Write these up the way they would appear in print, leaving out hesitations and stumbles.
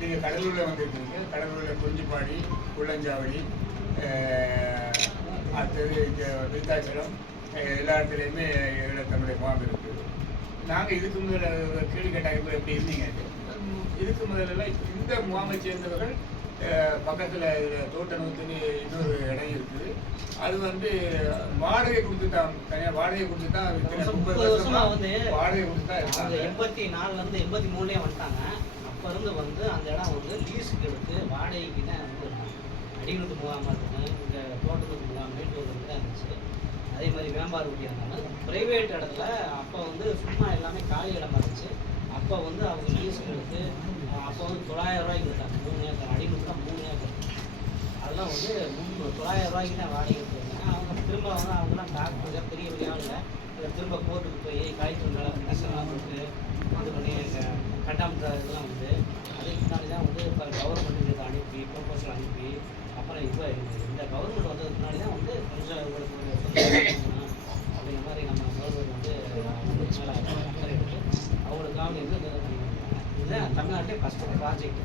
நீங்கள் கடலூரில் வந்திருக்கீங்க. கடலூரில் குறிஞ்சிப்பாடி, உள்ளஞ்சாவடி, அடுத்தது இங்கே விருத்தாச்சலம், எல்லா இடத்துலையுமே ஈழத்தமிழை முகாம் இருக்குது. நாங்கள் இதுக்கு முதல்ல கேள்வி கேட்டாங்க எப்படி இருந்தீங்க. இதுக்கு முதல்ல இந்த முகாமை சேர்ந்தவர்கள் பக்கத்தில் தோட்டநூத்துன்னு இன்னொரு இடம் இருக்குது. அது வந்து வாடகை கொடுத்து தான், தனியாக வாடகை கொடுத்து தான் 30 வருஷமா வந்து வாடகை கொடுத்து தான் இருக்காங்க. 84லேருந்து 83 வந்துட்டாங்க. அப்போ இருந்து வந்து அந்த இடம் வந்து லீஸுக்கு எடுத்து வாடகைக்கு தான் வந்து அடிநூத்து முகாமாக இருக்கணும், இங்கே தோட்டநூத்து முகாம் மேட்டூருக்கு தான் இருந்துச்சு. அதே மாதிரி வேம்பார் ஊட்டி இருந்தாலும் ப்ரைவேட் இடத்துல அப்போ வந்து சும்மா எல்லாமே காலி இடமா இருந்துச்சு. அப்போ வந்து அவங்க லீஸுக்கு எடுத்து அப்போ வந்து 900 ரூபாய்க்கு கொடுத்தாங்க. 3 ஏக்கர் அடிநூறு 3 ஏக்கர். அதெல்லாம் வந்து 900 ரூபாய்க்கு தான் வாடகை எடுத்துருந்தாங்க. அவங்க திரும்ப வந்து அவங்களாம் டாக்டர் பெரிய பெரிய ஆளுங்க திரும்ப கோர்ட்டுக்கு போய் காய்ச்சல் நெசெல்லாம் போட்டு இது பண்ணி கட்டாம இதெல்லாம் வந்து அதுக்கு முன்னாடி தான் வந்து இப்போ கவர்மெண்ட்டுக்கு இதை அனுப்பி ப்ரொபோசல் அனுப்பி அப்புறம் இப்போ இந்த கவர்மெண்ட் வந்ததுக்கு முன்னாடி தான் வந்து கொஞ்சம் உங்களுக்கு அப்படிங்கிற மாதிரி நம்ம முதல்வர் வந்து மேலே அக்கறை எடுத்து அவங்களுக்காக வந்து இதை பண்ணியிருக்காங்க. இதுதான் தமிழ்நாட்டிலே ஃபஸ்ட்டு ப்ராஜெக்ட்.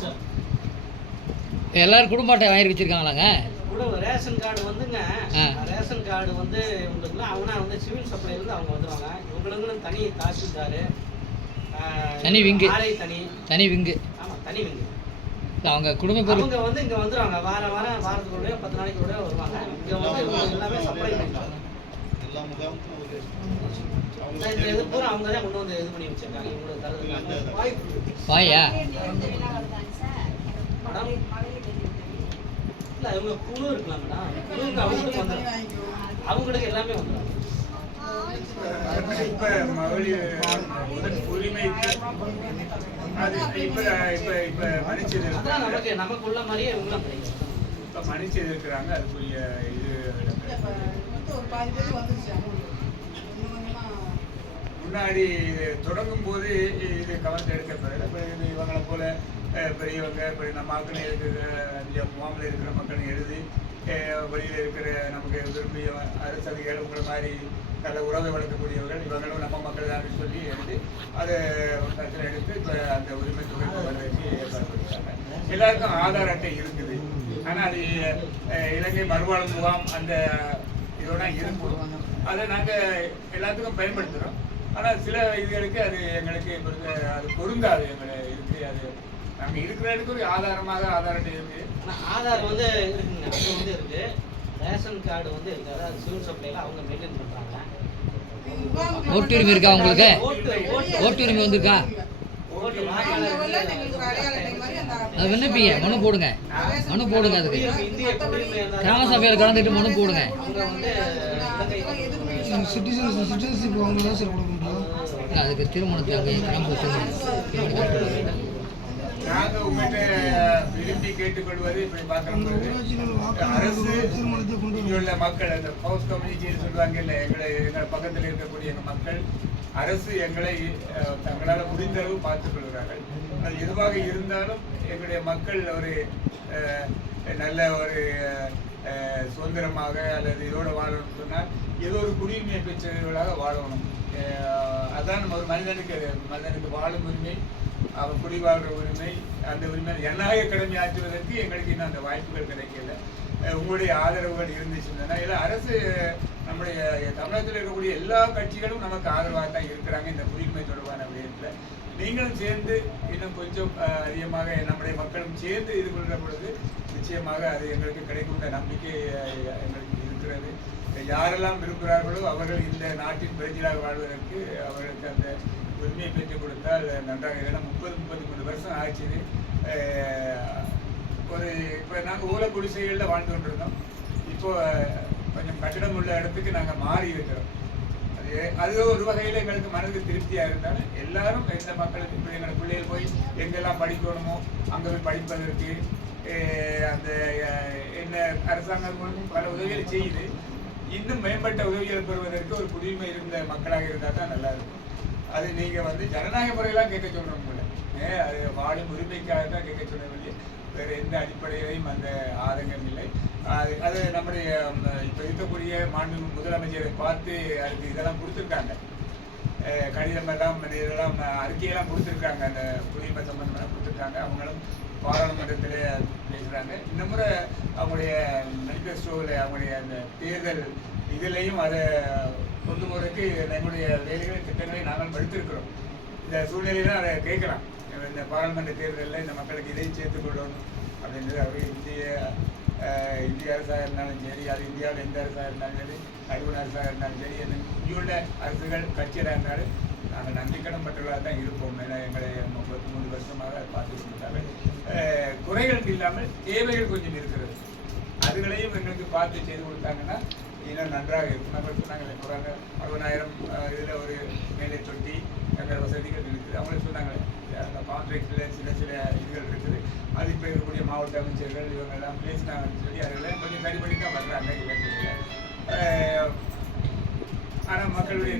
சார் எல்லாரும் குடும்ப அட்டை வாங்கி வச்சிருக்காங்களாங்க? ரேஷன் கார்டு வந்துங்க, ரேஷன் கார்டு வந்து இவங்களுக்குலாம் அவனா வந்து சிவில் சப்ளைலேருந்து அவங்க வந்துடுவாங்க. இவங்களுக்குன்னு தனி தாசில்தார், தனி விங்கு, தனி விங்கு. ஆமாம், தனி விங்கு. அவங்க குடும்ப அவங்க வந்து இங்கே வந்துடுவாங்க. வாரத்துக்குள்ளே 10 நாளைக்குள்ளே வருவாங்க. இங்கே வந்து இவங்க எல்லாமே சப்ளை பண்ணிட்டாங்க. இது பூரா அவங்க தான் கொண்டு வந்து இது பண்ணி வச்சிருக்காங்க. இவங்களுக்கு தரது வாயா இல்லை, இவங்க குழு இருக்கலாம் மேடம். குழுவுக்கு அவங்களுக்கு வந்துடும், அவங்களுக்கு எல்லாமே வந்துடும். இப்போ மகளிர் உரிமைக்கு அது இப்போ இப்போ இப்போ மன்னிச்சது நமக்குள்ள மாதிரியே இவங்களும் கிடைக்கும். இப்போ மன்னிச்சது இருக்கிறாங்க. அதுக்குரிய இது முன்னாடி தொடங்கும் போது இது கவர்ந்து எடுக்கப்படல. இவங்களை போல பெரியவங்க பெரிய நம்ம மக்கள் இருக்கிற முகாமில் இருக்கிற மக்கள் எழுதி வெளியில் இருக்கிற நமக்கு விரும்பிய அரசு அதிகாரிகள் உங்களை மாதிரி நல்ல உறவை வளர்க்கக்கூடியவர்கள் இவங்களும் நம்ம மக்கள் தான் சொல்லி எழுதி அதை பிரச்சனை எடுத்து இப்போ அந்த உரிமை தொகை வர்றதுக்கு ஏற்பாடு பண்ணிட்டாங்க. எல்லாருக்கும் ஆதார் அட்டை இருக்குது. ஆனால் அது இலங்கை மறுவாழ்வு முகாம் அந்த இதோட இருக்கும். அதை நாங்கள் எல்லாத்துக்கும் பயன்படுத்துகிறோம். ஆனால் சில இதுகளுக்கு அது எங்களுக்கு அது பொருந்தாது. எங்களை இருக்குது அது நாங்கள் இருக்கிற இடத்துக்கு ஒரு ஆதாரமாக ஆதார் அட்டை இருக்குது. ஆனால் ஆதார் வந்து இருக்குங்க, அது வந்து இருக்குது. ரேஷன் கார்டு வந்து இருக்குது. அதாவது சிவில் சப்ளைல அவங்க மெயின்டைன் பண்ணுறாங்க. ஓட்டுரிமை இருக்கா உங்களுக்கு? ஓட்டுரிமை வந்திருக்கா? அது விண்ணப்பிங்க, மனு போடுங்க, மனு போடுங்க. அதுக்கு கிராம சபையில் கலந்துட்டு மனு போடுங்க. சிட்டிசன்ஷிப் அவங்க தான் சார் கொடுக்க முடியும். அதுக்கு திருமணத்துக்கு கிராம நாங்கள் உங்கள்கிட்ட விரும்பி கேட்டுக்கொள்வது இப்படி பார்க்கும்போது அரசு இங்குள்ள மக்கள் அந்த ஹவுஸ் கம்யூனிட்டின்னு சொல்லுவாங்க இல்லை, எங்கள் பக்கத்தில் இருக்கக்கூடிய எங்கள் மக்கள் அரசு எங்களை தங்களால் முடிந்தளவு பார்த்துக் கொள்கிறார்கள். அது எதுவாக இருந்தாலும் எங்களுடைய மக்கள் ஒரு நல்ல ஒரு சுதந்திரமாக அல்லது இதோடு வாழணும்னு சொன்னால் ஏதோ ஒரு குடியுரிமை பெற்றவர்களாக வாழணும். அதான் நம்ம ஒரு மனிதனுக்கு வாழும் உரிமை, அவன் குடிவாழ்கிற உரிமை, அந்த உரிமை ஜனநாயக கடமை ஆற்றுவதற்கு எங்களுக்கு இன்னும் அந்த வாய்ப்புகள் கிடைக்கல. உங்களுடைய ஆதரவுகள் இருந்துச்சுன்னா இல்லை அரசு நம்முடைய தமிழகத்தில் இருக்கக்கூடிய எல்லா கட்சிகளும் நமக்கு ஆதரவாக தான் இருக்கிறாங்க இந்த குடியுரிமை தொடர்பான விடயத்தில். நீங்களும் சேர்ந்து இன்னும் கொஞ்சம் அதிகமாக நம்முடைய மக்களும் சேர்ந்து இது கொள்கிற பொழுது நிச்சயமாக அது எங்களுக்கு கிடைக்கின்ற நம்பிக்கை எங்களுக்கு இருக்கிறது. யாரெல்லாம் விரும்புகிறார்களோ அவர்கள் இந்த நாட்டின் பிரஜையாக வாழ்வதற்கு அவர்களுக்கு அந்த உரிமையை பெற்றுக் கொடுத்தால் நன்றாக. ஏன்னா 30-33 வருஷம் ஆச்சு. ஒரு இப்போ நாங்கள் ஓலை குடிசைகளில் வாழ்ந்து கொண்டிருந்தோம். இப்போ கொஞ்சம் கட்டிடம் உள்ள இடத்துக்கு நாங்கள் மாறி இருக்கிறோம். அது ஒரு வகையில் எங்களுக்கு மனதுக்கு திருப்தியாக இருந்தாலும் எல்லாரும் எந்த மக்களுக்கு இப்போ எங்களை பிள்ளைகள் போய் எங்கெல்லாம் படிக்கணுமோ அங்கே போய் படிப்பதற்கு அந்த என்ன அரசாங்கம் மூலமும் பல உதவிகளை செய்யுது. இன்னும் மேம்பட்ட உதவிகள் பெறுவதற்கு ஒரு குடியுரிமை இருந்த மக்களாக இருந்தால் தான் நல்லா இருக்கும். அது நீங்கள் வந்து ஜனநாயக முறையெல்லாம் கேட்க சொல்கிறோம் போல, அது வாழும் உரிமைக்காக தான் கேட்க சொல்லவில்லை. வேறு எந்த அடிப்படையிலையும் அந்த ஆதங்கம் இல்லை. அது நம்முடைய இப்போ இருக்கக்கூடிய மாண்பு முதலமைச்சரை பார்த்து அதுக்கு இதெல்லாம் கொடுத்துருக்காங்க. கடிதம் எல்லாம் இதெல்லாம் அறிக்கையெல்லாம் கொடுத்துருக்காங்க. அந்த குடியுரிமை சம்பந்தமாக கொடுத்துருக்காங்க. வர்றாங்க. அவங்களும் பாராளுமன்றத்தில் பேசுகிறாங்க. இந்த முறை அவங்களுடைய மேனிஃபெஸ்டோவில் அவங்களுடைய அந்த தேர்தல் இதுலேயும் அதை கொண்டு போகிறதுக்கு எங்களுடைய வேலைகளை திட்டங்களை நாங்கள் படித்திருக்கிறோம். இந்த சூழ்நிலையில அதை கேட்கலாம். இந்த பாராளுமன்ற தேர்தலில் இந்த மக்களுக்கு இதை சேர்த்து கொள்ளணும் அப்படின்றது அவர் இந்திய அரசாக இருந்தாலும் சரி, அது இந்தியாவில் எந்த அரசாக இருந்தாலும் சரி, அறிவுன அரசாக இருந்தாலும் சரி, இங்குள்ள அரசுகள் கட்சியாக இருந்தாலும் நாங்கள் நம்பிக்கடன் பட்டவர்களாக தான் இருப்போம். ஏன்னா எங்களை 33 வருஷமாக பார்த்து கொண்டாங்க. குறைகள் இல்லாமல் தேவைகள் கொஞ்சம் இருக்கிறது. அதுகளையும் எங்களுக்கு பார்த்து செய்து கொடுத்தாங்கன்னா இன்னும் நன்றாக இருக்கும். நம்ம சொன்னாங்களே 60,000 இதில் ஒரு மேலே தொட்டி எங்கள் வசதிகள் இருக்குது. அவங்களே சொன்னாங்களே அந்த கான்ட்ராக்டில் சில இதுகள் இருக்குது. அது இப்போ இருக்கக்கூடிய மாவட்ட அமைச்சர்கள் இவங்கெல்லாம் பேசினாங்கன்னு சொல்லி அதெல்லாம் கொஞ்சம் சரி பண்ணி தான் வர்றாங்க. ஆனால் மக்களுடைய